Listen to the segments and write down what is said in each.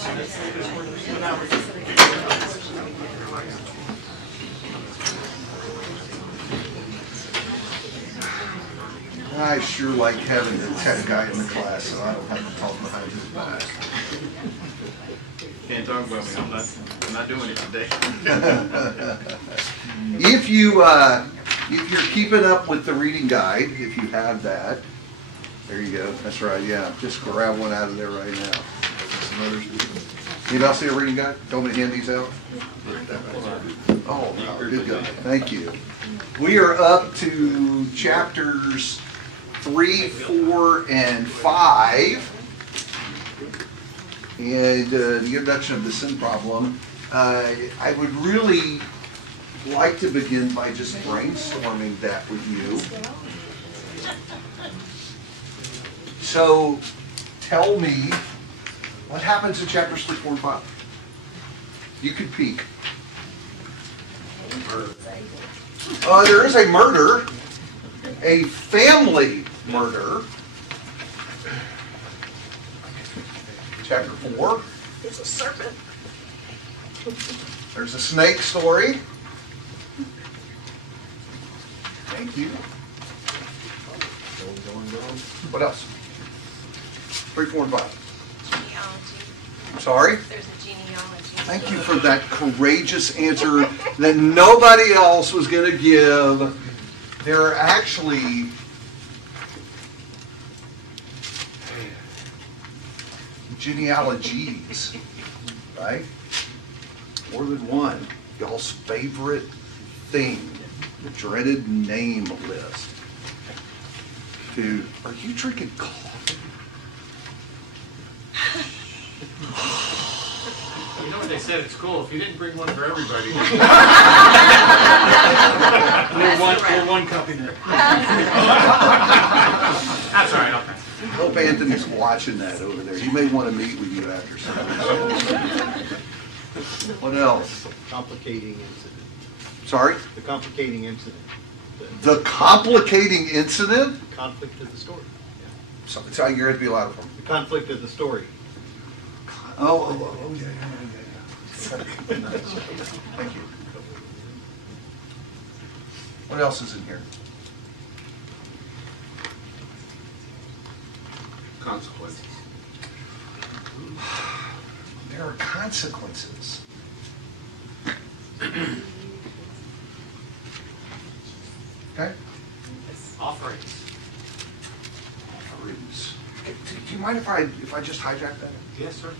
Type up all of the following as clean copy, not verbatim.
I sure like having the tech guy in the class, so I don't have to talk behind his back. Can't talk about me. I'm not doing it today. If you're keeping up with the reading guide, if you have that, there you go. That's right. Yeah, just grab one out of there right now. Anybody else see a reading guide? Don't want me to hand these out? Oh, no, good guy. Thank you. We are up to chapters 3, 4, and 5. And the introduction of the sin problem. I would really like to begin by just brainstorming that with you. So tell me, what happens in chapters 3, 4, and 5? You could peek. There is a murder, a family murder. Chapter 4. There's a serpent. There's a snake story. Thank you. What else? 3, 4, and 5. Genealogy. Sorry? There's a genealogy. Thank you for that courageous answer that nobody else was going to give. There are actually genealogies, right? More than one. Y'all's favorite thing, the dreaded name list. Dude, are you drinking coffee? You know what they said at school? If you didn't bring one for everybody, we're one cup in there. That's all right, I'll pass. I hope Anthony's watching that over there. He may want to meet with you after something. What else? Complicating incident. Sorry? The complicating incident. The complicating incident? The conflict of the story. So, you're going to be louder for me. The conflict of the story. Oh, yeah. Thank you. What else is in here? Consequences. There are consequences. Okay? Offerings. Offerings. Do you mind if I just hijack that? Yes, sir.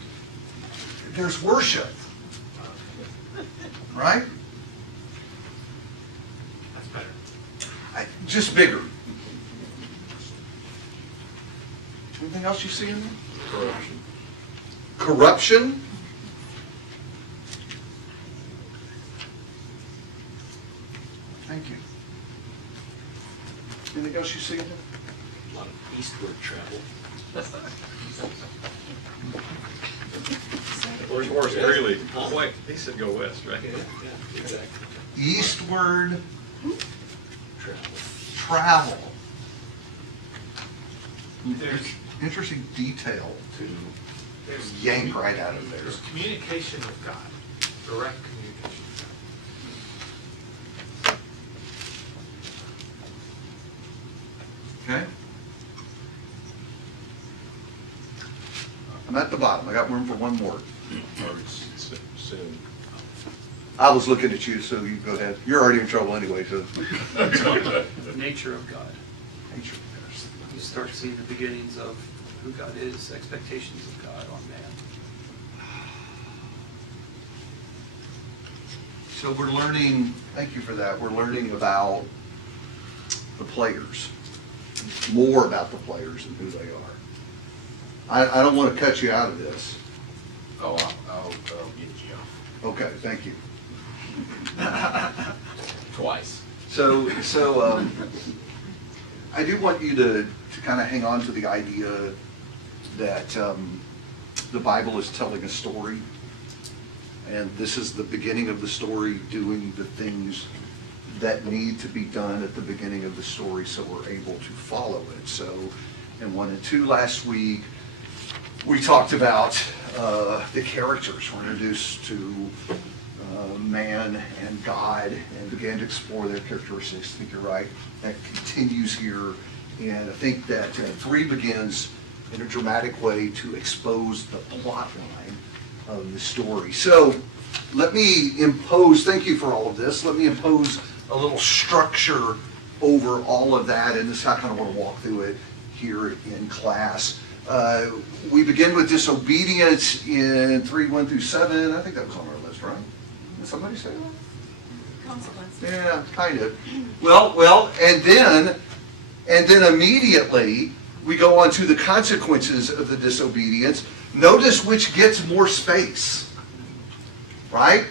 There's worship. Right? That's better. Just bigger. Anything else you see in there? Corruption. Corruption? Thank you. Anything else you see in there? A lot of eastward travel. Horace Greeley. Wait, he said go west, right? Yeah, exactly. Eastward Travel. travel. There's, Interesting detail to there's, yank right out of there. there's communication with God, direct communication with God. Okay? I'm at the bottom. I got room for one more. Soon. I was looking at you, so you go ahead. You're already in trouble anyway, so. The nature of God. Nature. You start seeing the beginnings of who God is, expectations of God on man. So we're learning, thank you for that, we're learning about the players, more about the players and who they are. I don't want to cut you out of this. Oh, I'll get you. Okay, thank you. Twice. So I do want you to kind of hang on to the idea that the Bible is telling a story, and this is the beginning of the story, doing the things that need to be done at the beginning of the story so we're able to follow it. So in 1 and 2 last week, we talked about the characters. We're introduced to man and God and began to explore their characteristics. I think you're right. That continues here. And I think that 3 begins in a dramatic way to expose the plot line of the story. So let me impose, thank you for all of this, let me impose a little structure over all of that, and this is how I kind of want to walk through it here in class. We begin with disobedience in 3:1-7. I think that was on our list, right? Did somebody say that? Consequences. Yeah, kind of. Well, and then immediately we go on to the consequences of the disobedience. Notice which gets more space, right?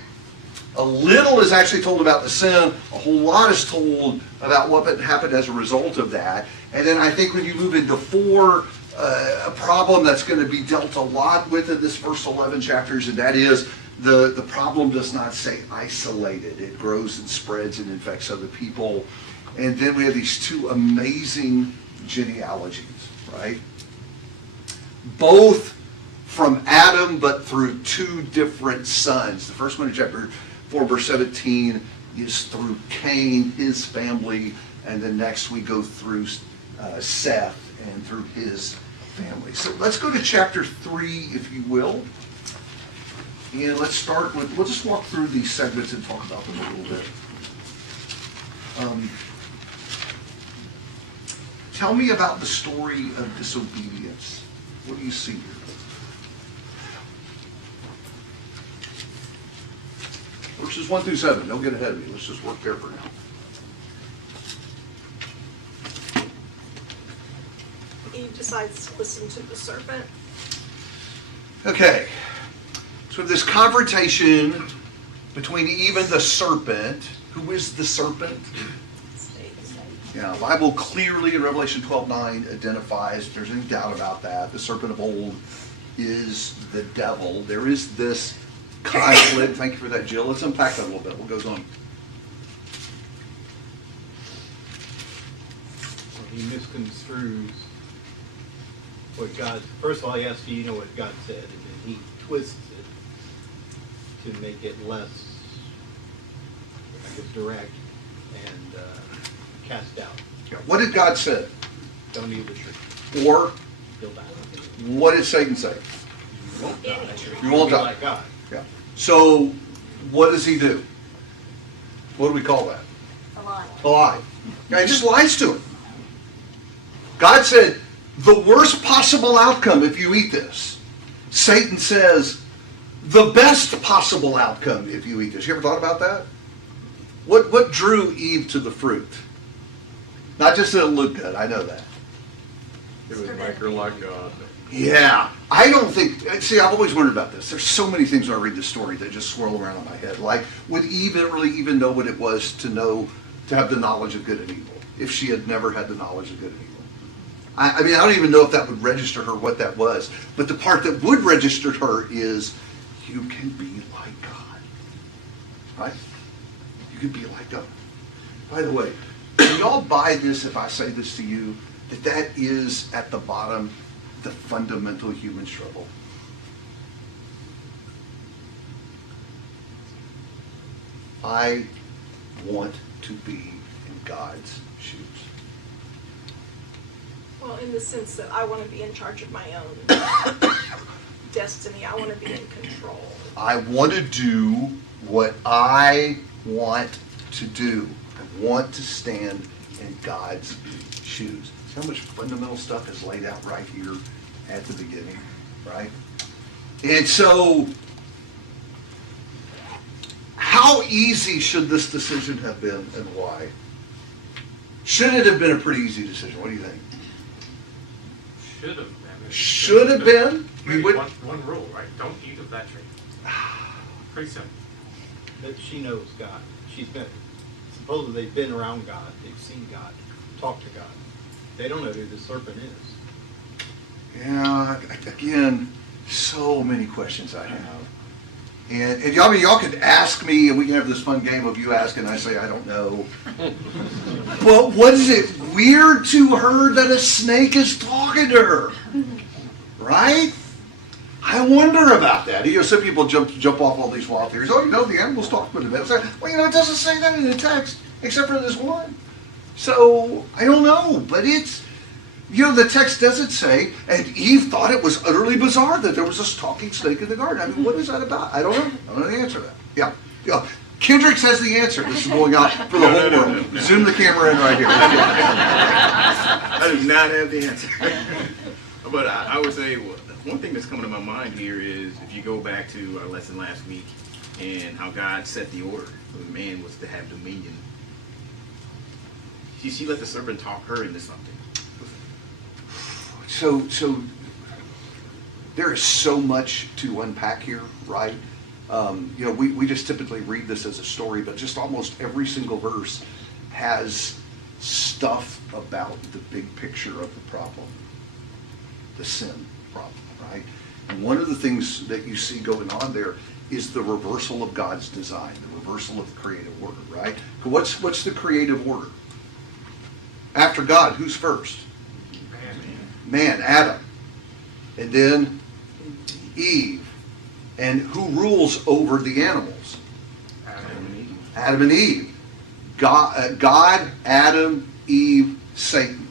A little is actually told about the sin. A whole lot is told about what happened as a result of that. And then I think when you move into 4, a problem that's going to be dealt a lot with in this first 11 chapters, and that is the problem does not stay isolated. It grows and spreads and infects other people. And then we have these 2 amazing genealogies, right? Both from Adam, but through 2 different sons. The first one in chapter 4, verse 17, is through Cain, his family, and then next we go through Seth and through his family. So let's go to chapter 3, if you will. And let's start with, we'll just walk through these segments and talk about them a little bit. Tell me about the story of disobedience. What do you see here? Verses 1-7. Don't get ahead of me. Let's just work there for now. Eve decides to listen to the serpent. Okay. So this confrontation between Eve and the serpent. Who is the serpent? Yeah, the Bible clearly in Revelation 12:9 identifies, if there's any doubt about that, the serpent of old is the devil. There is this conflict. Thank you for that, Jill. Let's unpack that a little bit. What goes on? He misconstrues what God, first of all, he asks, do you know what God said? And then he twists it to make it less, I guess, direct and cast out. Yeah. What did God say? Don't eat the tree. Or You'll die. what did Satan say? You won't die. You won't Be die. like God. Yeah. So what does he do? What do we call that? A lie. A lie. Yeah, he just lies to him. God said, the worst possible outcome if you eat this. Satan says, the best possible outcome if you eat this. You ever thought about that? What drew Eve to the fruit? Not just that it looked good, I know that. It would make her like God. Yeah. I don't think, see, I've always wondered about this. There's so many things when I read this story that just swirl around in my head. Like, would Eve really even know what it was to have the knowledge of good and evil, if she had never had the knowledge of good and evil? I mean, I don't even know if that would register her what that was. But the part that would register her is, you can be like God. Right? You can be like God. By the way, can y'all buy this if I say this to you, that is at the bottom the fundamental human struggle? I want to be in God's shoes. Well, in the sense that I want to be in charge of my own destiny. I want to be in control. I want to do what I want to do. I want to stand in God's shoes. See how much fundamental stuff is laid out right here at the beginning, right? And so, how easy should this decision have been and why? Should it have been a pretty easy decision? What do you think? Should have been. Should have been? Maybe You would, one rule, right? Don't eat of that tree. Pretty simple. But she knows God. She's been, supposedly they've been around God. They've seen God, talked to God. They don't know who the serpent is. yeah, again, so many questions I have. And y'all could ask me, and we can have this fun game of you asking, and I say, I don't know. Well, what is it weird to her that a snake is talking to her? Right? I wonder about that. You know, some people jump off all these wild theories. Oh, you know, the animals talk about it. It's like, well, you know, it doesn't say that in the text, except for this one. So, I don't know, but it's, you know, the text doesn't say, and Eve thought it was utterly bizarre that there was this talking snake in the garden. I mean, what is that about? I don't know. I don't know the answer to that. Yeah. Yeah. Kendrick has the answer. This is going out for the whole world. Zoom the camera in right here. I do not have the answer. But I would say one thing that's coming to my mind here is if you go back to our lesson last week and how God set the order for the man was to have dominion. She let the serpent talk her into something. So there is so much to unpack here, right? You know, we just typically read this as a story, but just almost every single verse has stuff about the big picture of the problem, the sin problem, right? And one of the things that you see going on there is the reversal of God's design, the reversal of the creative order, right? What's the creative order? After God, who's first? Man, Adam. And then Eve. And who rules over the animals? Adam and Eve. God, Adam, Eve, Satan.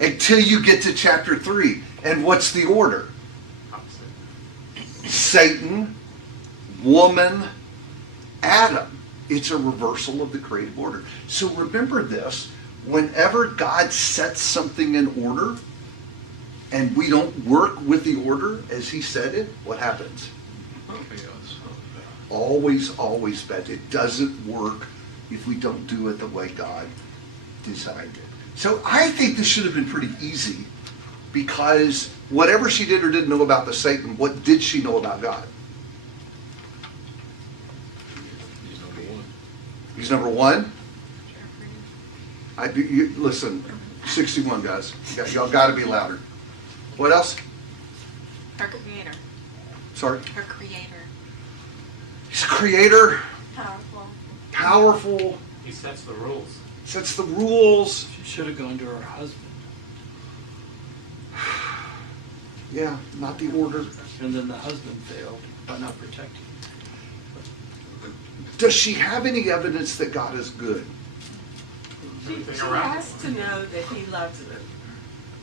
Until you get to chapter 3. And what's the order? Satan, woman, Adam. It's a reversal of the creative order. So remember this. Whenever God sets something in order, and we don't work with the order as he said it, what happens? Always bad. It doesn't work if we don't do it the way God designed it. So I think this should have been pretty easy, because whatever she did or didn't know about the Satan, what did she know about God? He's number one. He's number one. Listen, 61 guys. Y'all got to be louder. What else? Her creator. Sorry. Her creator. He's a creator, Powerful. powerful, He sets the rules. sets the rules. She should have gone to her husband. Yeah, not the order. And then the husband failed by not protecting. Does she have any evidence that God is good? She has to know that he loves her.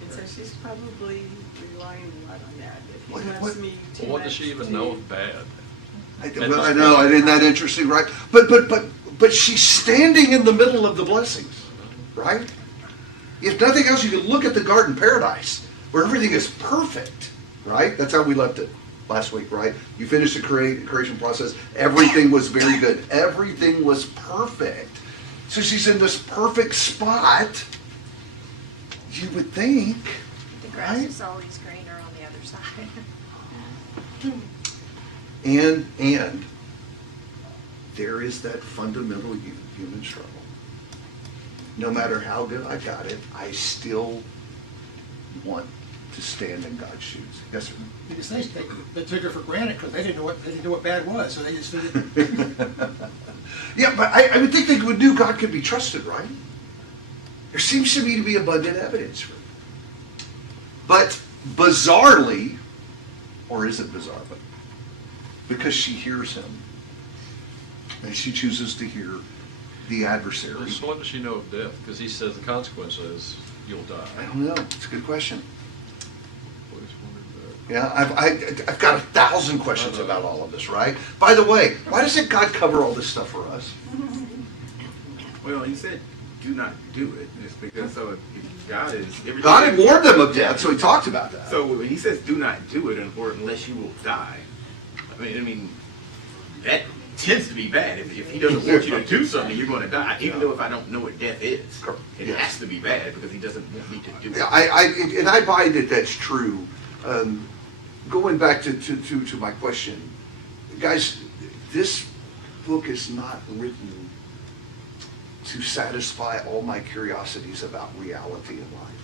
And so she's probably relying a lot on that. If he What- loves me too Well, what does much she even to- know is bad? I know, isn't that interesting, right? But she's standing in the middle of the blessings, right? If nothing else, you can look at the garden paradise where everything is perfect, right? That's how we left it last week, right? You finished the creation process. Everything was very good. Everything was perfect. So she's in this perfect spot. You would think, The grass right? is always greener on the other side. And there is that fundamental human struggle. No matter how good I got it, I still want to stand in God's shoes. Yes, sir. It's nice they took her for granted because they didn't know what bad was, so they just figured. Yeah, but I would think they would knew God could be trusted, right? There seems to me to be abundant evidence for it. But bizarrely, or is it bizarre? But because she hears him, and she chooses to hear the adversary. So what does she know of death? Because he says the consequence is you'll die. I don't know. It's a good question. Always wondered that. Yeah, I've got 1,000 questions about all of this, right? By the way, why doesn't God cover all this stuff for us? Well, he said, do not do it. It's because so if God is everything. God had warned them of death, so he talked about that. So when he says do not do it, or unless you will die, I mean that tends to be bad. If he doesn't want you to do something, you're going to die. Even though if I don't know what death is, it Yes. has to be bad because he doesn't want me to do it. Yeah, I buy that that's true. Going back to my question, guys, this book is not written to satisfy all my curiosities about reality in life.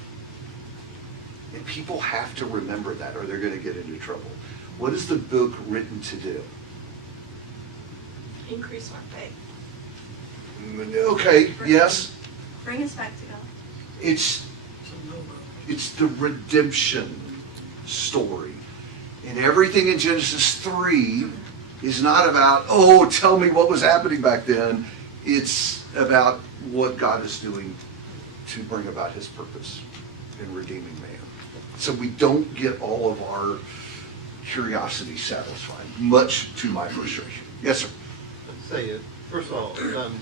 And people have to remember that or they're going to get into trouble. What is the book written to do? Increase our faith. Okay, yes. Bring us back to God. It's the redemption story. And everything in Genesis 3 is not about, oh, tell me what was happening back then. It's about what God is doing to bring about his purpose in redeeming man. So we don't get all of our curiosity satisfied, much to my frustration. Yes, sir. Let's say, first of all,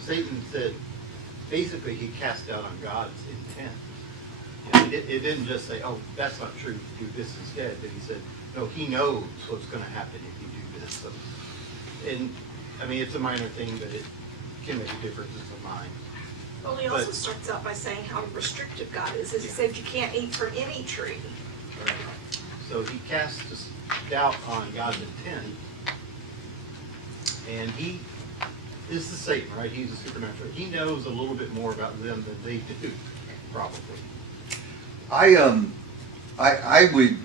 Satan said, basically he cast doubt on God's intent. You know, it didn't just say, oh, that's not true, do this instead, but he said, no, he knows what's going to happen if you do this. So, and, I mean, it's a minor thing, but it can make a difference in the mind. Well, he also But- starts out by saying how restrictive God is. He said you can't eat from any tree. So he casts this doubt on God's intent. And this is Satan, right? He's a supernatural. He knows a little bit more about them than they do, probably. I would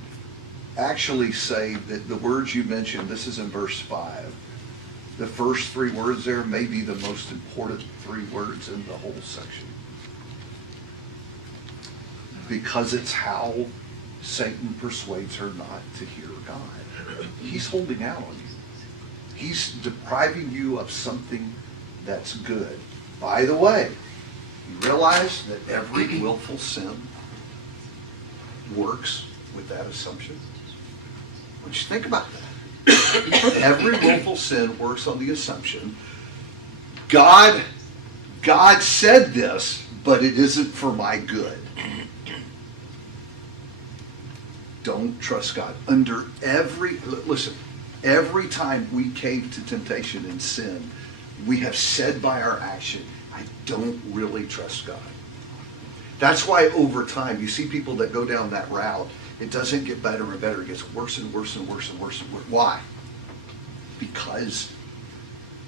actually say that the words you mentioned, this is in verse 5, the first 3 words there may be the most important 3 words in the whole section. Because it's how Satan persuades her not to hear God. He's holding out on you. He's depriving you of something that's good. By the way, you realize that every willful sin works with that assumption? Why don't you think about that? Every willful sin works on the assumption God said this, but it isn't for my good. Don't trust God. Listen, every time we cave to temptation and sin, we have said by our action, I don't really trust God. That's why over time, you see people that go down that route, it doesn't get better and better. It gets worse and worse and worse and worse and worse. Why? Because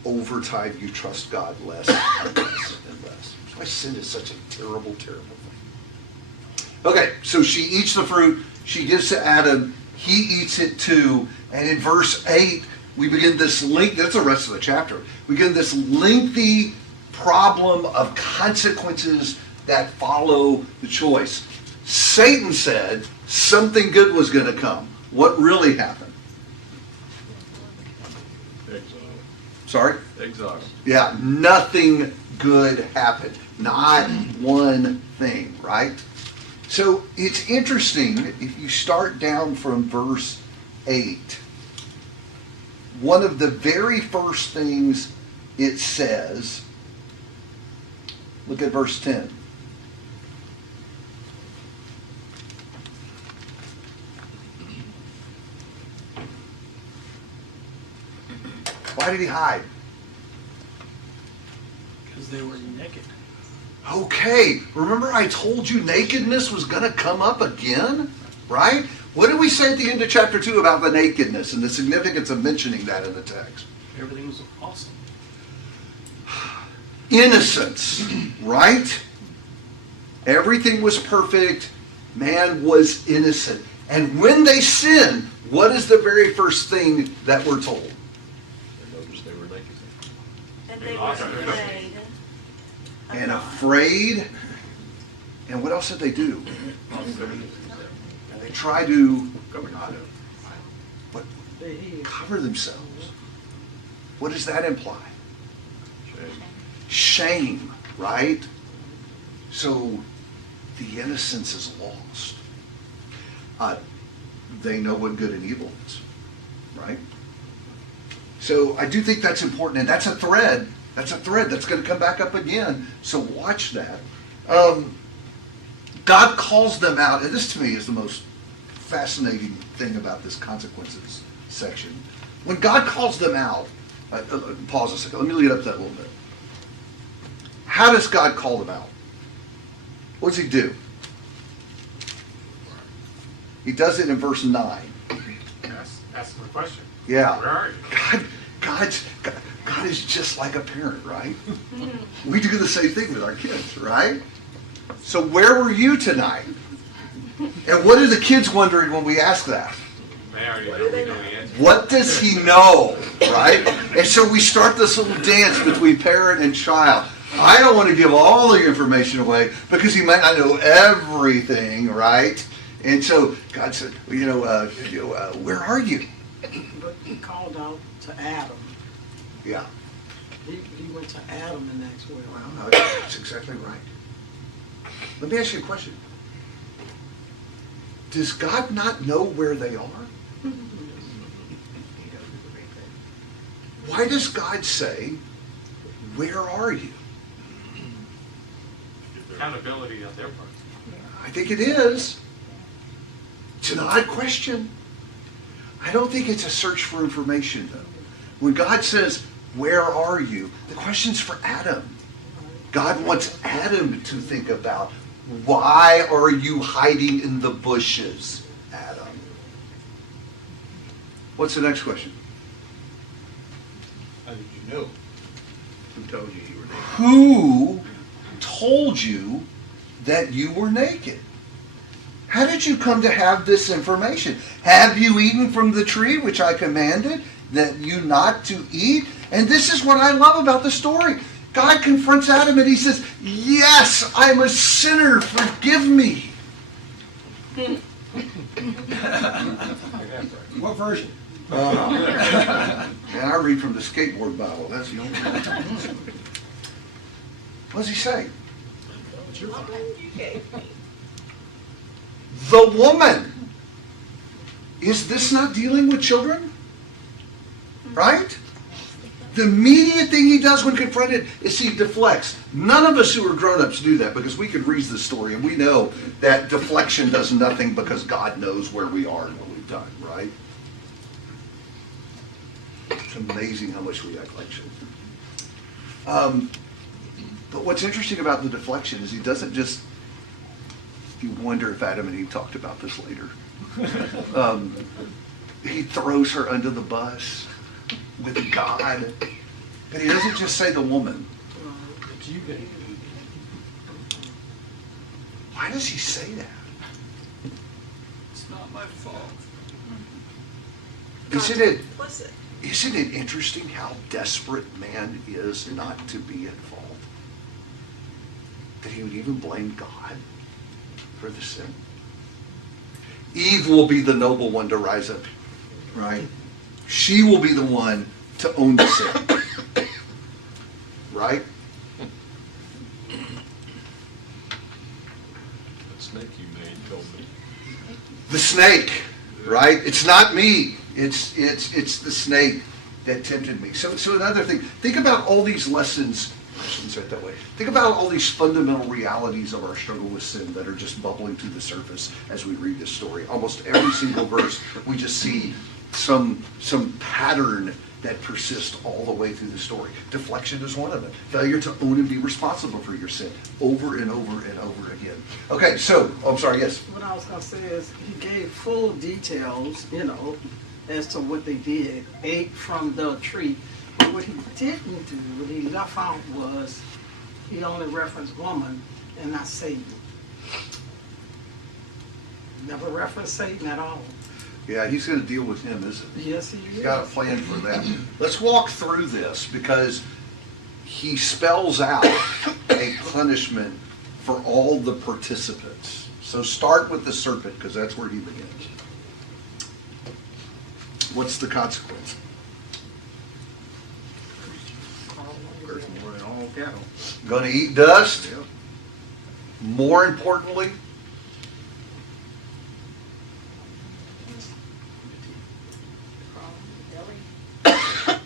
over time, you trust God less and less and less. That's why sin is such a terrible, terrible thing. Okay, so she eats the fruit. She gives to Adam. He eats it too. And in verse 8, we begin this that's the rest of the chapter. We begin this lengthy problem of consequences that follow the choice. Satan said something good was going to come. What really happened? Exile. Sorry? Exile. Yeah, nothing good happened. Not one thing, right? So it's interesting, if you start down from verse 8, one of the very first things it says, look at verse 10. Why did he hide? Because they were naked. Okay, remember I told you nakedness was going to come up again, right? What did we say at the end of chapter 2 about the nakedness and the significance of mentioning that in the text? Everything was awesome. Innocence, right? Everything was perfect. Man was innocent. And when they sin, what is the very first thing that we're told? They noticed they were naked. And they were afraid. And afraid. And what else did they do? And they try to cover themselves. What does that imply? Shame, right? So the innocence is lost. They know what good and evil is, right? So I do think that's important, and that's a thread. That's a thread that's going to come back up again. So watch that. God calls them out, and this to me is the most fascinating thing about this consequences section. When God calls them out, pause a second. Let me lead up to that a little bit. How does God call them out? What does he do? He does it in verse 9. Ask them a question. Yeah. Where are you? God is just like a parent, right? We do the same thing with our kids, right? So where were you tonight? And what are the kids wondering when we ask that? They already know we know the answer. What does he know, right? And so we start this little dance between parent and child. I don't want to give all the information away because he might not know everything, right? And so God said, where are you? But he called out to Adam. Yeah. He went to Adam and asked where. Well, no, that's exactly right. Let me ask you a question. Does God not know where they are? Why does God say, where are you? Accountability on their part. I think it is. It's an odd question. I don't think it's a search for information, though. When God says, where are you? The question's for Adam. God wants Adam to think about, why are you hiding in the bushes, Adam? What's the next question? How did you know? Who told you you were naked? Who told you that you were naked? How did you come to have this information? Have you eaten from the tree which I commanded that you not to eat? And this is what I love about the story. God confronts Adam and he says, yes, I'm a sinner, forgive me. What version? And I read from the skateboard Bible, that's the only one. What does he say? Woman you gave me. The woman. Is this not dealing with children? Right? The immediate thing he does when confronted is he deflects. None of us who are grown-ups do that because we could read the story and we know that deflection does nothing because God knows where we are and what we've done, right? It's amazing how much we act like children. But what's interesting about the deflection is he doesn't just, you wonder if Adam and Eve talked about this later. He throws her under the bus with God. But he doesn't just say the woman. Why does he say that? It's not my fault. Isn't it interesting how desperate man is not to be at fault? That he would even blame God for the sin. Eve will be the noble one to rise up, right? She will be the one to own the sin, right? That snake you made told me. The snake, right? It's not me. It's the snake that tempted me. So another thing, think about all these lessons. I shouldn't say it that way. Think about all these fundamental realities of our struggle with sin that are just bubbling to the surface as we read this story. Almost every single verse, we just see some pattern that persists all the way through the story. Deflection is one of them. Failure to own and be responsible for your sin over and over and over again. Okay, so, I'm sorry, yes? What I was going to say is he gave full details, as to what they did, ate from the tree. But what he didn't do, what he left out was, he only referenced woman and not Satan. Never referenced Satan at all. Yeah, he's going to deal with him, isn't he? Yes, he is. He's got a plan for that. Let's walk through this because he spells out a punishment for all the participants. So start with the serpent because that's where he begins. What's the consequence? Curse more than all cattle. Going to eat dust. Yep. More importantly,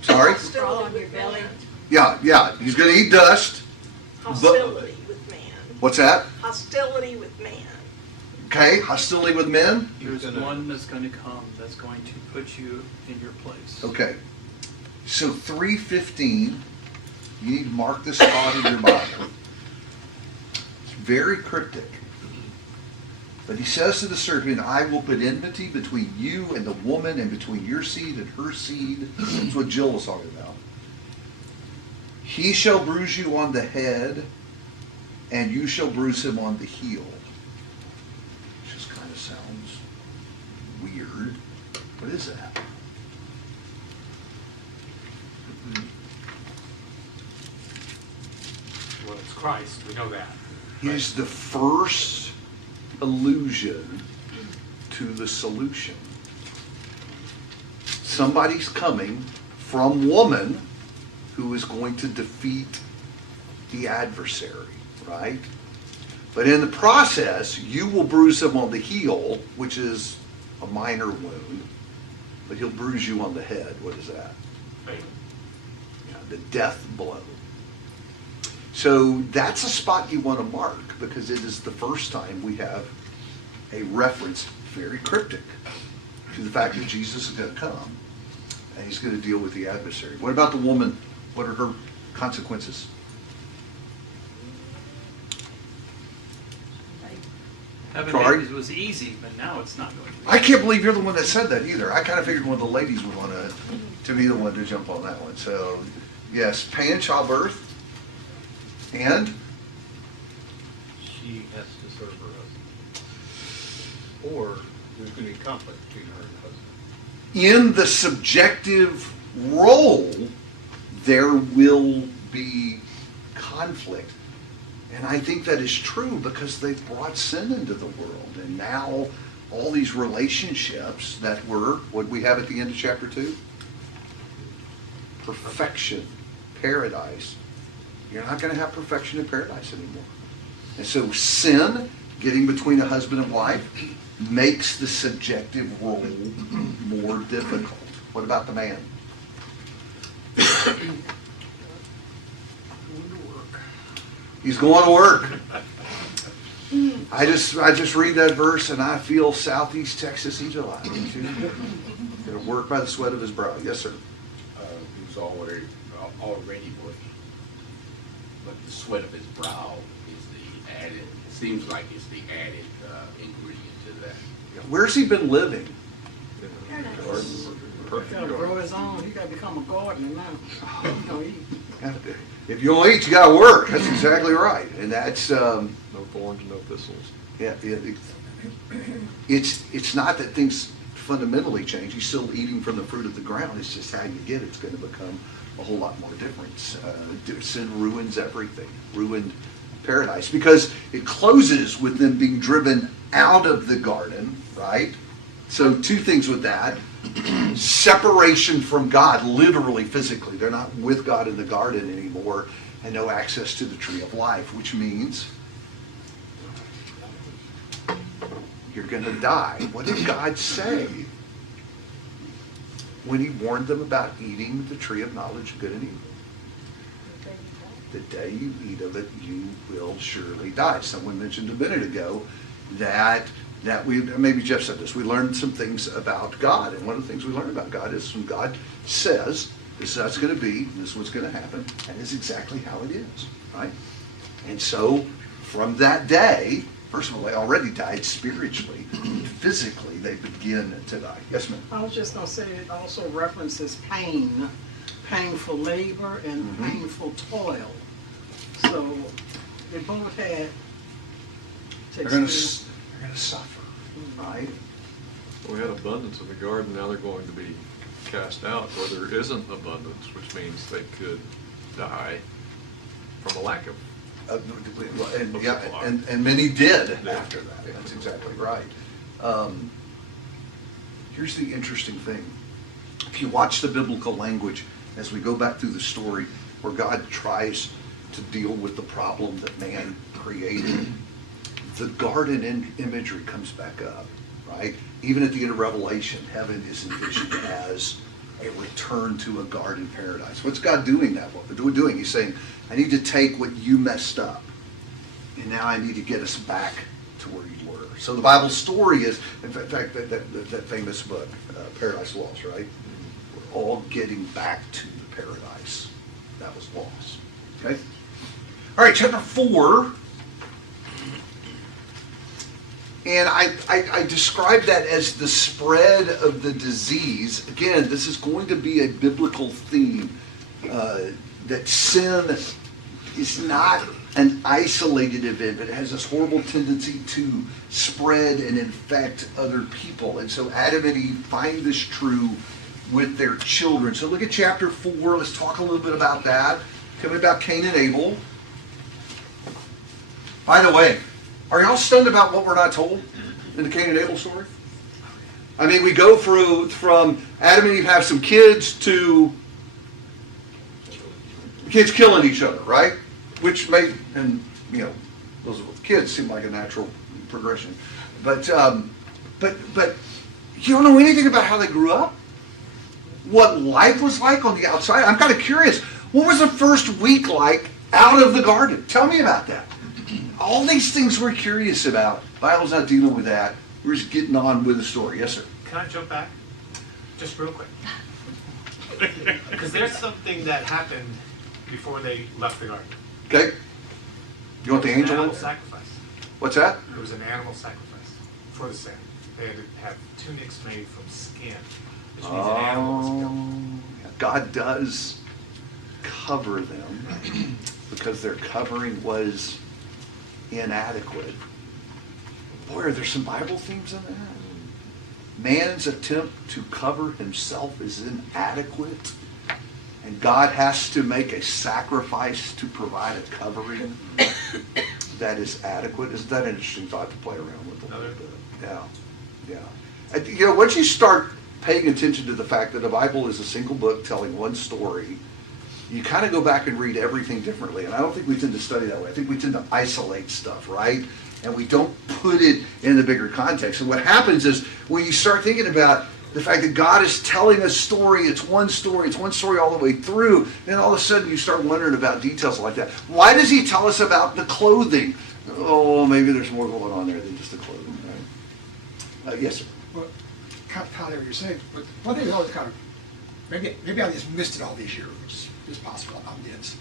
sorry? Crawl on your belly. Yeah. He's going to eat dust. Hostility with man. What's that? Hostility with man. Okay, hostility with men. There's one that's going to come that's going to put you in your place. Okay. So 3:15, you need to mark this spot in your Bible. It's very cryptic. But he says to the serpent, I will put enmity between you and the woman and between your seed and her seed. That's what Jill was talking about. He shall bruise you on the head, and you shall bruise him on the heel. Which just kind of sounds weird. What is that? Well, it's Christ, we know that. He's the first allusion to the solution. Somebody's coming from woman who is going to defeat the adversary, right? But in the process, you will bruise him on the heel, which is a minor wound, but he'll bruise you on the head. What is that? Yeah, the death blow. So that's a spot you want to mark, because it is the first time we have a reference, very cryptic, to the fact that Jesus is going to come and he's going to deal with the adversary. What about the woman? What are her consequences? Having Sorry? babies was easy, but now it's not going to be. I can't believe you're the one that said that either. I kind of figured one of the ladies would want to be the one to jump on that one. So, yes, pain in childbirth, and She has to serve her husband. Or there's going to be conflict between her and her husband. in the subjective role, there will be conflict. And I think that is true because they've brought sin into the world. And now all these relationships that were, what we have at the end of chapter 2? Perfection, paradise. You're not going to have perfection in paradise anymore. And so sin, getting between a husband and wife, makes the subjective role more difficult. What about the man? He's going to work. I just read that verse and I feel Southeast Texas Eli. Going to work by the sweat of his brow. Yes, sir. He was already working, but the sweat of his brow is the added, it seems like it's the added ingredient to that. Where's he been living? He gotta grow his own, he gotta become a gardener now. He gonna eat. If you want to eat, you got to work. That's exactly right. And that's, No thorns, no thistles. yeah, it's not that things fundamentally change. He's still eating from the fruit of the ground. It's just how you get it's going to become a whole lot more different. Sin ruins everything, ruined paradise, because it closes with them being driven out of the garden, right? So two things with that. Separation from God, literally, physically. They're not with God in the garden anymore, and no access to the tree of life, which means you're going to die. What did God say when he warned them about eating the tree of knowledge of good and evil? The day you eat of it, you will surely die. Someone mentioned a minute ago that we, maybe Jeff said this, we learned some things about God. And one of the things we learned about God is when God says, this is how it's going to be, this is what's going to happen, and it's exactly how it is, right? And so, from that day, first of all, they already died spiritually. Physically, they begin to die. Yes, ma'am? I was just gonna say, it also references pain, painful labor and painful toil. So, they both had to They're going experience. to suffer, right? We had abundance in the garden, now they're going to be cast out where there isn't abundance, which means they could die from a lack of. And many did after that. That's exactly right. Here's the interesting thing. If you watch the biblical language as we go back through the story where God tries to deal with the problem that man created, the garden imagery comes back up, right? Even at the end of Revelation, heaven is envisioned as a return to a garden paradise. What's God doing that? What we're doing? He's saying, I need to take what you messed up, and now I need to get us back to where you were. So the Bible story is, in fact, that famous book, Paradise Lost, right? We're all getting back to the paradise that was lost. Okay? All right, chapter 4. And I describe that as the spread of the disease. Again, this is going to be a biblical theme, that sin is not an isolated event, but it has this horrible tendency to spread and infect other people. And so Adam and Eve find this true with their children. So look at chapter 4. Let's talk a little bit about that. Tell me about Cain and Abel. By the way, are y'all stunned about what we're not told in the Cain and Abel story? I mean, we go from Adam and Eve have some kids to kids killing each other, right? Which may, and you know, those kids seem like a natural progression. But you don't know anything about how they grew up? What life was like on the outside? I'm kind of curious. What was the first week like out of the garden? Tell me about that. All these things we're curious about. Bible's not dealing with that. We're just getting on with the story. Yes, sir. Can I jump back? Just real quick. Because there's something that happened before they left the garden. Okay. You want the It was an angel animal in? sacrifice. What's that? It was an animal sacrifice for the sin. They had to have tunics made from skin, which means an animal was killed. God does cover them because their covering was inadequate. Boy, are there some Bible themes in that? Man's attempt to cover himself is inadequate, and God has to make a sacrifice to provide a covering that is adequate. Isn't that an interesting thought to play around with a little bit? Yeah, yeah. And, you know, once you start paying attention to the fact that the Bible is a single book telling one story, you kind of go back and read everything differently. And I don't think we tend to study that way. I think we tend to isolate stuff, right? And we don't put it in the bigger context. And what happens is when you start thinking about the fact that God is telling a story, it's one story all the way through, then all of a sudden you start wondering about details like that. Why does he tell us about the clothing? Oh, maybe there's more going on there than just the clothing, right? Yes, sir. Well, kind of what you're saying, but one thing I always kind of, maybe I just missed it all these years, which is possible, I'm dense.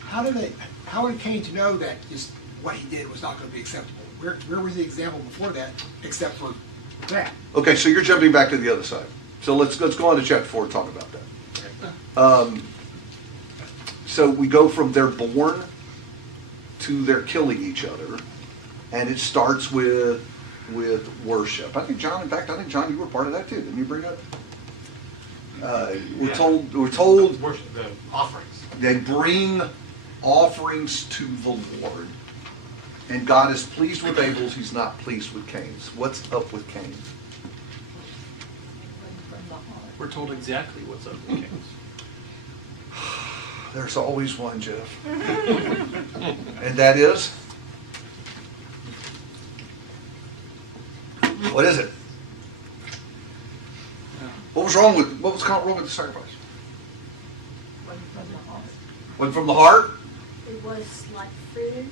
How did Cain to know that just what he did was not going to be acceptable? Where was the example before that, except for that? Okay, so you're jumping back to the other side. So let's go on to chapter 4 and talk about that. So we go from they're born to they're killing each other, and it starts with worship. I think John, you were part of that too. Didn't you bring up? We're told Worship, the offerings. they bring offerings to the Lord. And God is pleased with Abel's, he's not pleased with Cain's. What's up with Cain? We're told exactly what's up with Cain's. There's always one, Jeff. And that is? What is it? What was wrong with the sacrifice? Went from the heart? It was like food.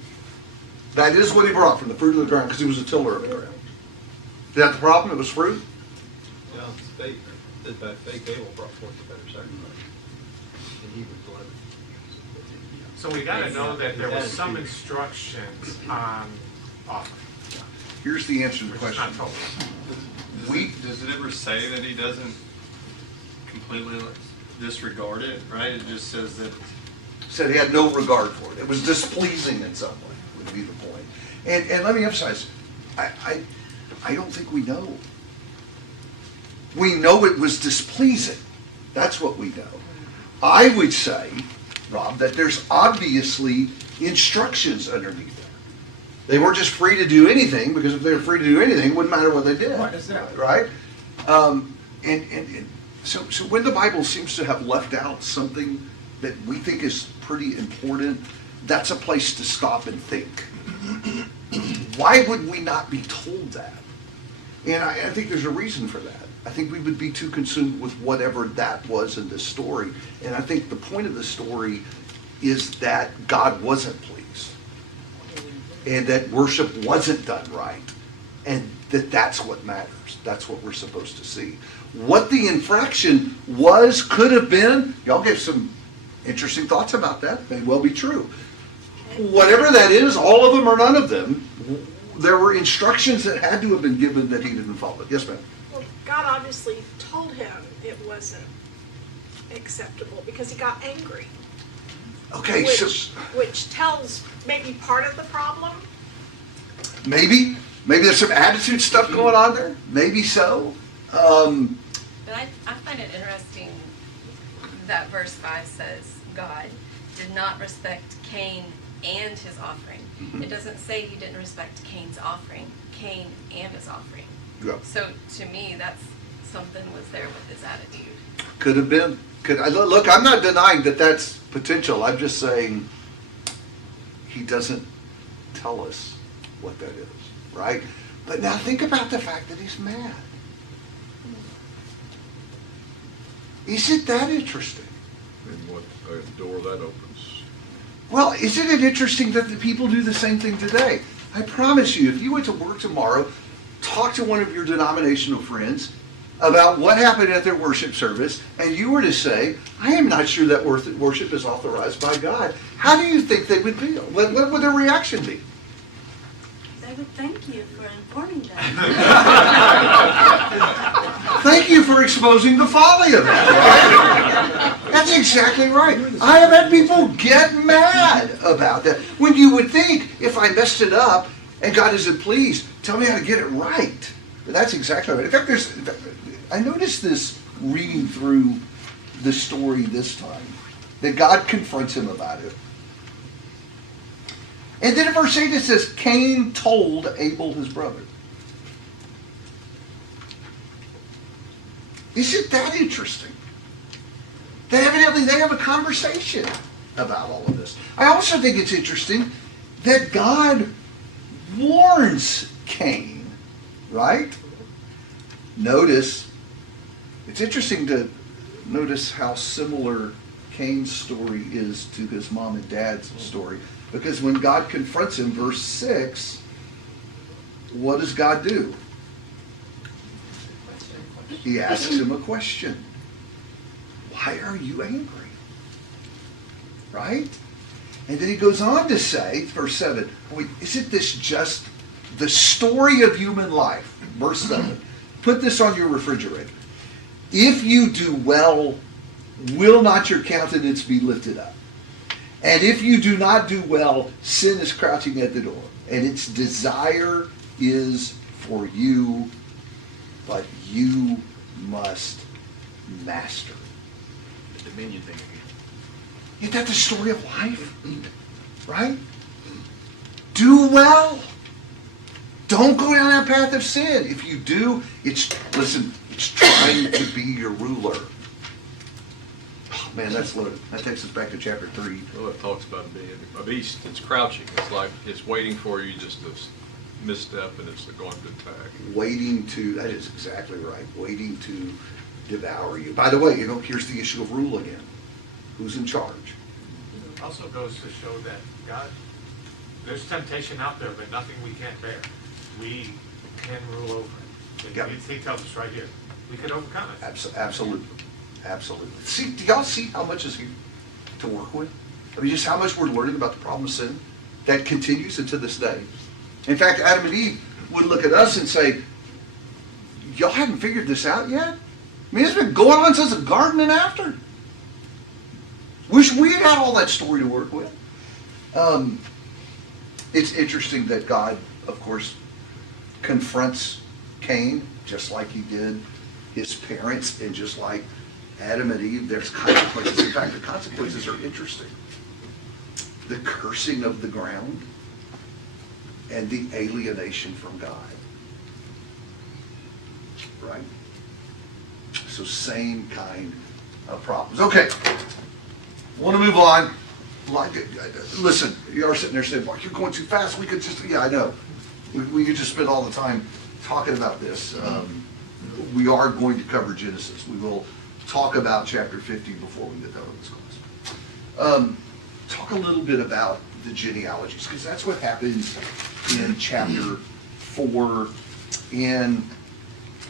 That is what he brought, from the fruit of the ground, because he was a tiller of the ground. Is that the problem? It was fruit? Yeah, it's fake. That fake Abel brought forth a better sacrifice. And he was 11. So we got to know that there was some instructions on offering. Here's the answer to the Which is question. not told. Does it ever say that he doesn't completely disregard it, right? It just says that. Said he had no regard for it. It was displeasing in some way, would be the point. And let me emphasize, I don't think we know. We know it was displeasing. That's what we know. I would say, Rob, that there's obviously instructions underneath there. They weren't just free to do anything, because if they were free to do anything, it wouldn't matter what they did. Right, exactly. Right? So when the Bible seems to have left out something that we think is pretty important, that's a place to stop and think. Why would we not be told that? And I think there's a reason for that. I think we would be too consumed with whatever that was in this story. And I think the point of the story is that God wasn't pleased. And that worship wasn't done right. And that's what matters. That's what we're supposed to see. What the infraction was, could have been, y'all gave some interesting thoughts about that. May well be true. Whatever that is, all of them or none of them, there were instructions that had to have been given that he didn't follow. Yes, ma'am? Well, God obviously told him it wasn't acceptable because he got angry. Okay, Which tells maybe part of the problem. Maybe there's some attitude stuff going on there. Maybe so. But I find it interesting that verse 5 says God did not respect Cain and his offering. It doesn't say he didn't respect Cain's offering, Cain and his offering. Yep. So to me, that's something was there with his attitude. Could have been. Look, I'm not denying that that's potential. I'm just saying he doesn't tell us what that is, right? But now think about the fact that he's mad. Isn't that interesting? And what a door that opens. Well, isn't it interesting that the people do the same thing today? I promise you, if you went to work tomorrow, talk to one of your denominational friends about what happened at their worship service, and you were to say, I am not sure that worship is authorized by God, how do you think they would feel? What would their reaction be? They would thank you for informing them. Thank you for exposing the folly of that. Right? That's exactly right. I have had people get mad about that. When you would think, if I messed it up and God isn't pleased, tell me how to get it right. But that's exactly right. In fact, I noticed this reading through the story this time, that God confronts him about it. And then in verse 8 it says, Cain told Abel his brother. Isn't that interesting? That evidently they have a conversation about all of this. I also think it's interesting that God warns Cain, right? Notice, it's interesting to notice how similar Cain's story is to his mom and dad's story. Because when God confronts him, verse 6, what does God do? He asks him a question. Why are you angry? Right? And then he goes on to say, verse 7, wait, isn't this just the story of human life? Verse 7, put this on your refrigerator. If you do well, will not your countenance be lifted up? And if you do not do well, sin is crouching at the door, and its desire is for you, but you must master it. The dominion thing again. Isn't that the story of life? Right? Do well. Don't go down that path of sin. If you do, it's trying to be your ruler. Oh, man, that's loaded. That takes us back to chapter 3. Well, it talks about being a beast. It's crouching. It's like it's waiting for you just to misstep and it's going to attack. That is exactly right. Waiting to devour you. By the way, here's the issue of rule again. Who's in charge? It also goes to show that God, there's temptation out there, but nothing we can't bear. We can rule over it. Yep. He tells us right here, we can overcome it. Absolutely. Absolutely. See, do y'all see how much is here to work with? I mean, just how much we're learning about the problem of sin that continues into this day. In fact, Adam and Eve would look at us and say, y'all haven't figured this out yet? I mean, it's been going on since the garden and after. Wish we had all that story to work with. It's interesting that God, of course, confronts Cain just like he did his parents, and just like Adam and Eve, there's consequences. In fact, the consequences are interesting. The cursing of the ground and the alienation from God. Right? So same kind of problems. Okay. Want to move on. Listen, you are sitting there saying, Mark, you're going too fast. We could just, yeah, I know. We could just spend all the time talking about this. We are going to cover Genesis. We will talk about chapter 50 before we get done with this class. Talk a little bit about the genealogies, because that's what happens in chapter 4. And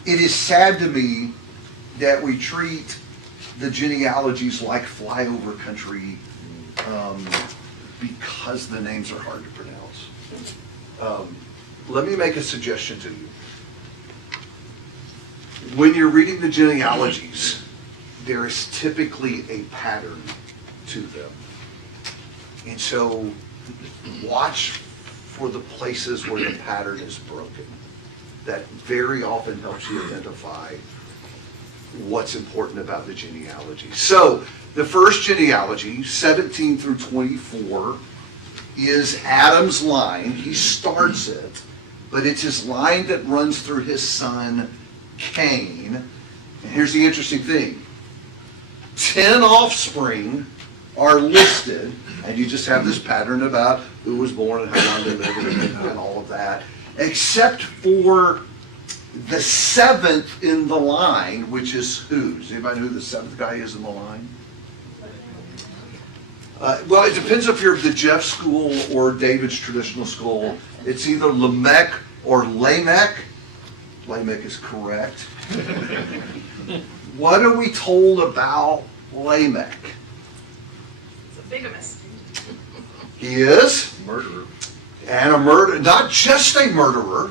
it is sad to me that we treat the genealogies like flyover country because the names are hard to pronounce. Let me make a suggestion to you. When you're reading the genealogies, there is typically a pattern to them. And so watch for the places where the pattern is broken. That very often helps you identify what's important about the genealogy. So the first genealogy, 17 through 24, is Adam's line. He starts it, but it's his line that runs through his son Cain. And here's the interesting thing. 10 offspring are listed, and you just have this pattern about who was born and how long they lived and all of that, except for the 7th in the line, which is whose? Does anybody know who the 7th guy is in the line? Well, it depends if you're of the Jeff school or David's traditional school. It's either Lamech or Lamech. Lamech is correct. What are we told about Lamech? It's a bigamist. He is, Murderer, and a murderer, not just a murderer,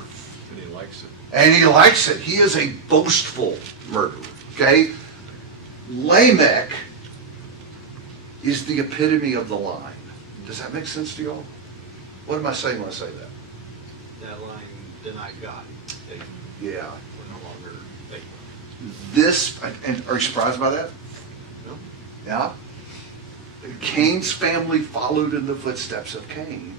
and he likes it. and he likes it. He is a boastful murderer, okay? Lamech is the epitome of the line. Does that make sense to y'all? What am I saying when I say that? That line denied God. They Yeah. were no longer faithful. This, and are you surprised by that? No? Yeah. Cain's family followed in the footsteps of Cain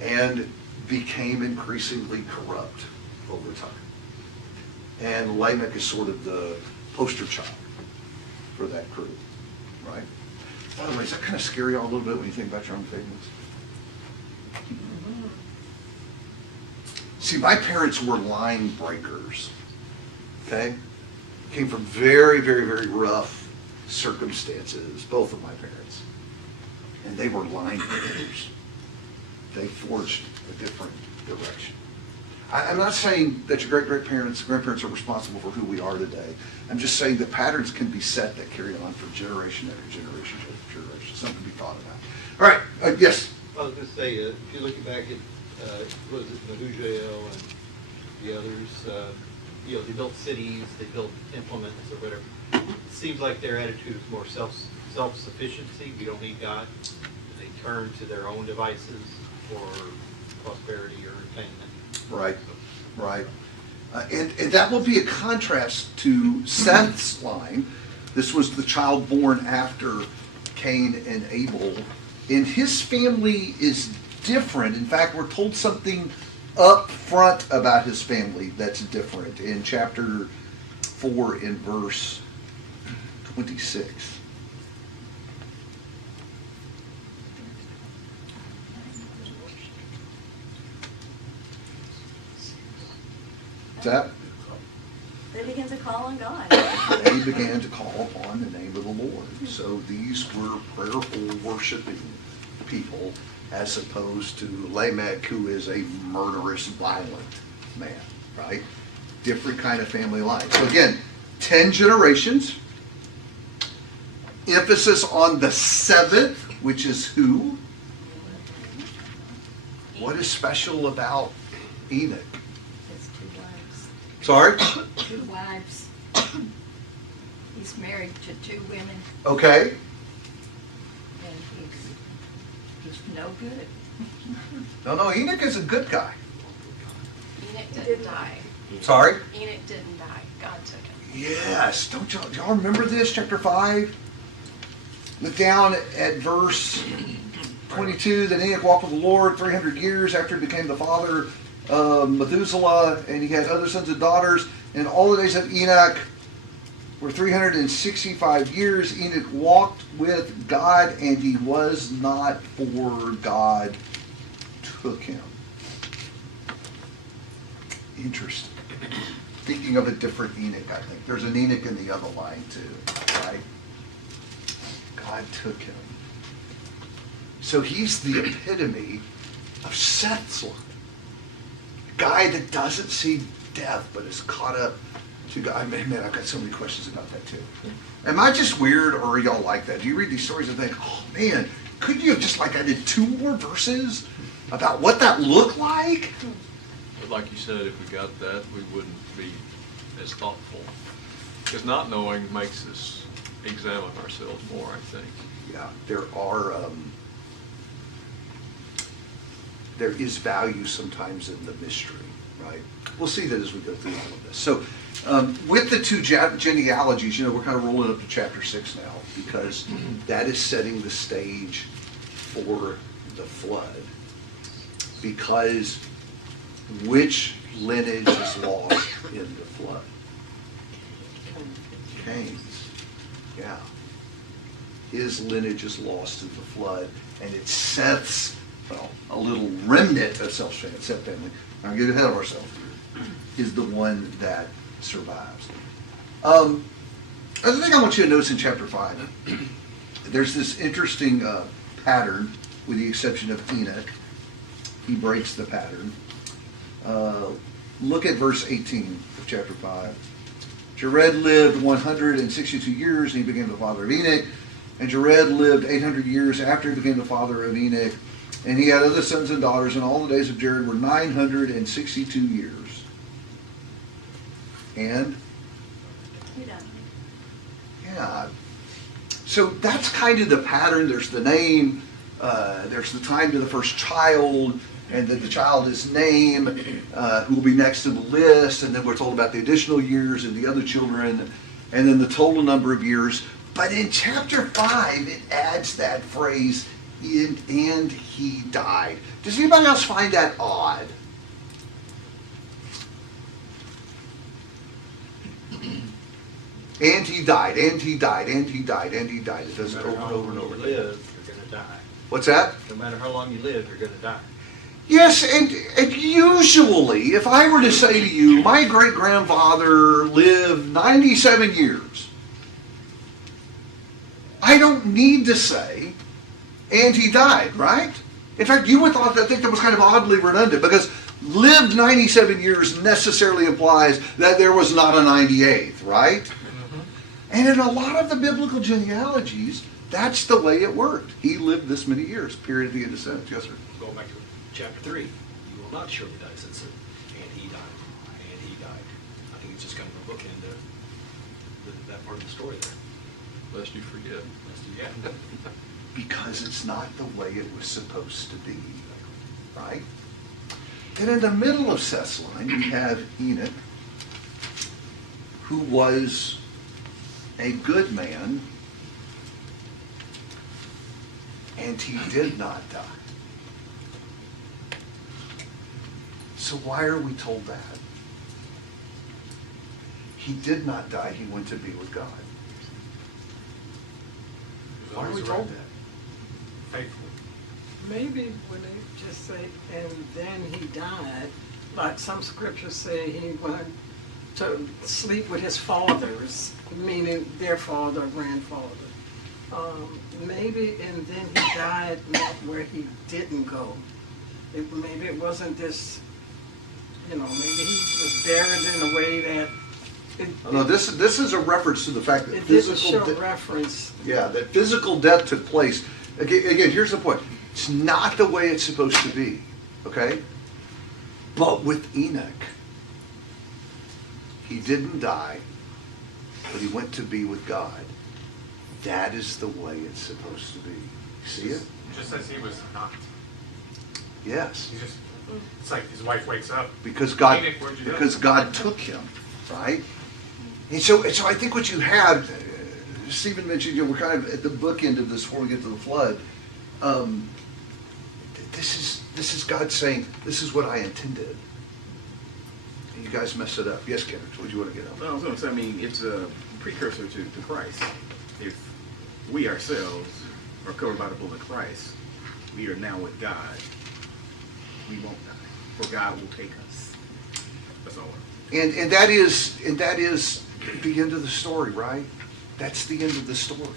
and became increasingly corrupt over time. And Lamech is sort of the poster child for that crew, right? By the way, does that kind of scare you all a little bit when you think about your own families? See, my parents were line breakers, okay? Came from very, very, very rough circumstances, both of my parents. And they were line breakers. They forged a different direction. I'm not saying that your grandparents are responsible for who we are today. I'm just saying that patterns can be set that carry on for generation after generation after generation. Something to be thought about. All right, yes? I was going to say, if you look back at, what was it, Mehujael and the others, they built cities, they built implements or whatever. It seems like their attitude is more self-sufficiency. We don't need God. They turn to their own devices for prosperity or attainment. Right, right. And that will be a contrast to Seth's line. This was the child born after Cain and Abel. And his family is different. In fact, we're told something up front about his family that's different in chapter 4 in verse 26. That They begin to call on God. they began to call upon the name of the Lord. So these were prayerful, worshiping people, as opposed to Lamech, who is a murderous, violent man, right? Different kind of family line. So again, 10 generations. Emphasis on the 7th, which is who? What is special about Enoch? His 2 wives. Sorry? 2 wives. He's married to 2 women, Okay. and he's no good. No, Enoch is a good guy. Enoch didn't die. Sorry? Enoch didn't die. God took him. Yes. Don't y'all remember this, chapter 5? Look down at verse 22. Then Enoch walked with the Lord 300 years after he became the father of Methuselah, and he had other sons and daughters. And all the days of Enoch were 365 years. Enoch walked with God, and he was not, for God took him. Interesting. Speaking of a different Enoch, I think. There's an Enoch in the other line too, right? God took him. So he's the epitome of Seth's line. A guy that doesn't see death, but is caught up to God. Man, I've got so many questions about that too. Am I just weird, or are y'all like that? Do you read these stories and think, oh man, couldn't you have just like added 2 more verses about what that looked like? But like you said, if we got that, we wouldn't be as thoughtful. Because not knowing makes us examine ourselves more, I think. Yeah, there is value sometimes in the mystery, right? We'll see that as we go through all of this. So with the 2 genealogies, we're kind of rolling up to chapter 6 now, because that is setting the stage for the flood. Because which lineage is lost in the flood? Cain's. Yeah. His lineage is lost in the flood, and it's Seth's, well, a little remnant of Seth's family. Now, get ahead of ourselves here. Is the one that survives. Other thing I want you to notice in chapter 5, there's this interesting pattern, with the exception of Enoch. He breaks the pattern. Look at verse 18 of chapter 5. Jared lived 162 years, and he became the father of Enoch. And Jared lived 800 years after he became the father of Enoch. And he had other sons and daughters, and all the days of Jared were 962 years. And? Yeah. So that's kind of the pattern. There's the name, there's the time to the first child, and then the child is named, who will be next in the list, and then we're told about the additional years and the other children, and then the total number of years. But in chapter 5, it adds that phrase, and he died. Does anybody else find that odd? And he died, and he died, and he died, and he died. It does it over and over and over. No matter how long you live, you're going to die. What's that? No matter how long you live, you're going to die. Yes, and usually, if I were to say to you, my great-grandfather lived 97 years, I don't need to say, and he died, right? In fact, you would think that was kind of oddly redundant, because lived 97 years necessarily implies that there was not a 98th, right? Mm-hmm. And in a lot of the biblical genealogies, that's the way it worked. He lived this many years, period of the end of sentence. Yes, sir? Going back to chapter 3, you will not surely die, since and he died, and he died. I think it's just kind of a bookend to that part of the story there. Lest you forget. Lest you, yeah. Because it's not the way it was supposed to be, right? Then in the middle of Seth's line, we have Enoch, who was a good man, and he did not die. So why are we told that? He did not die, he went to be with God. Why are we told that? Faithful. Maybe when they just say, and then he died, like some scriptures say he went to sleep with his fathers, meaning their father or grandfather. Maybe, and then he died not where he didn't go. Maybe it wasn't this, maybe he was buried in a way that No, this is a reference to the fact that it didn't physical show reference. Yeah, that physical death took place. Again, here's the point. It's not the way it's supposed to be, okay? But with Enoch, he didn't die, but he went to be with God. That is the way it's supposed to be. See it? Just as he was not. Yes. It's like his wife wakes up. Because God, Enoch, where'd you go? because God took him, right? And so I think what you have, Stephen mentioned, we're kind of at the bookend of this before we get to the flood. This is God saying, this is what I intended. And you guys messed it up. Yes, Kenneth, what do you want to get on? Well, I was going to say, I mean, it's a precursor to Christ. If we ourselves are covered by the blood of Christ, we are now with God. We won't die, for God will take us. That's all. And that is the end of the story, right? That's the end of the story.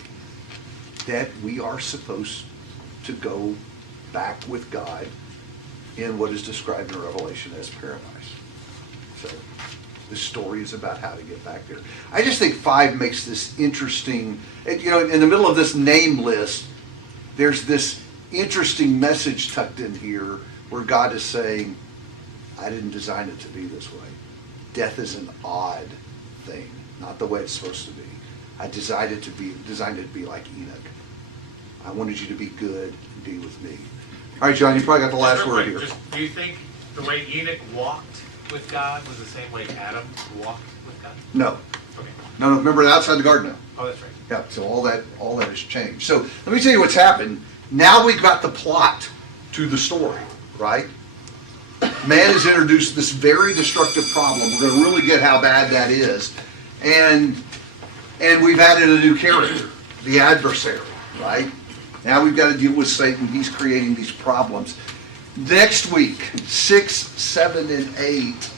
That we are supposed to go back with God in what is described in Revelation as paradise. So the story is about how to get back there. I just think 5 makes this interesting. In the middle of this name list, there's this interesting message tucked in here where God is saying, I didn't design it to be this way. Death is an odd thing, not the way it's supposed to be. I designed it to be like Enoch. I wanted you to be good and be with me. All right, John, you probably got the last word here. Do you think the way Enoch walked with God was the same way Adam walked with God? No. Okay. No, remember, they're outside the garden now. Oh, that's right. Yeah, so all that has changed. So let me tell you what's happened. Now we've got the plot to the story, right? Man has introduced this very destructive problem. We're going to really get how bad that is. And we've added a new character, the adversary, right? Now we've got to deal with Satan. He's creating these problems. Next week, 6, 7, and 8,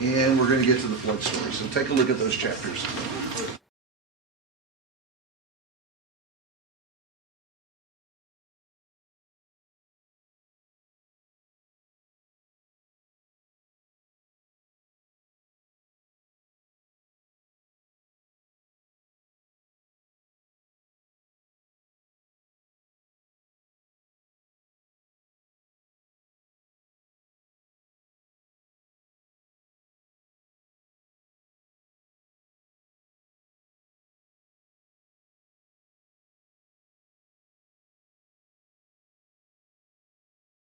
and we're going to get to the flood story. So take a look at those chapters.